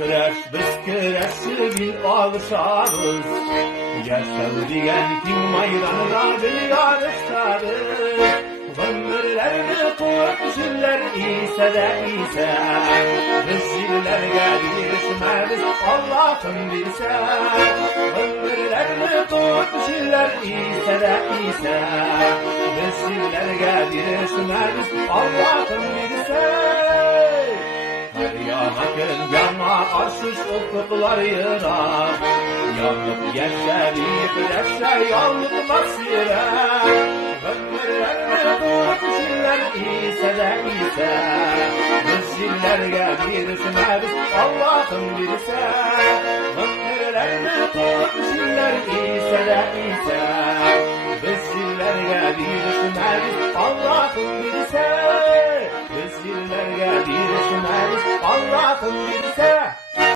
Güreş biz güreşi bil alışarız. Yaşar diyen kim maydanına bir yarışarız. Ömürlerini tut ziller ise de ise. Biz zillerge girişmeriz Allah'ım bilse. Ömürlerini tut ziller ise de ise. Biz zillerge girişmeriz Allah'ım bilse. Yanakın yana aşış ufuklar yırar. Yanıp yeşerip yeşer yanıp nasire. Ömürlerini tut ziller ise de ise. Biz zillerge girişmeriz Allah'ım bilse. Ömürlerini tut ziller ise de ise. Biz zillerge girişmeriz Allah'ım bilse. Biz zillerge girişmeriz Allah'ım bilse.